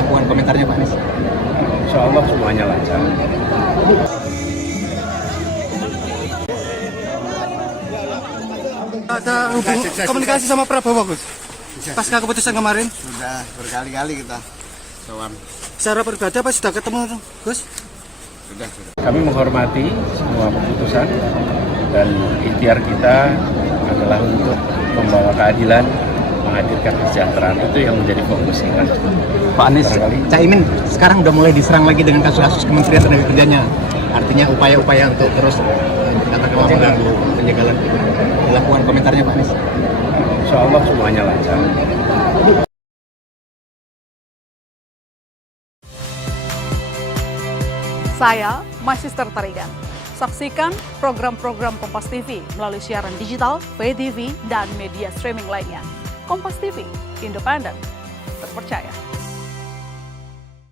dilakukan komentarnya Pak Anies? Insya Allah semuanya lancar. Ada komunikasi sama Prabowo, Gus? Pasca keputusan kemarin? Sudah berkali-kali kita sowan. Secara pribadi apa sudah ketemu, Gus? Sudah. Kami menghormati semua keputusan dan ikhtiar kita adalah untuk membawa keadilan, menghadirkan kesejahteraan. Itu yang menjadi fokus kita. Pak Anies, Caimin sekarang udah mulai diserang lagi dengan kasus-kasus Kementerian Tenaga Kerjanya. Artinya upaya-upaya untuk terus katakanlah mengganggu penjagalan. Dilakukan komentarnya Pak Anies? Insya Allah semuanya lancar. Saya Magister Tarigan. Saksikan program-program Kompas TV melalui siaran digital, pay TV, dan media streaming lainnya. Kompas TV, independen, terpercaya.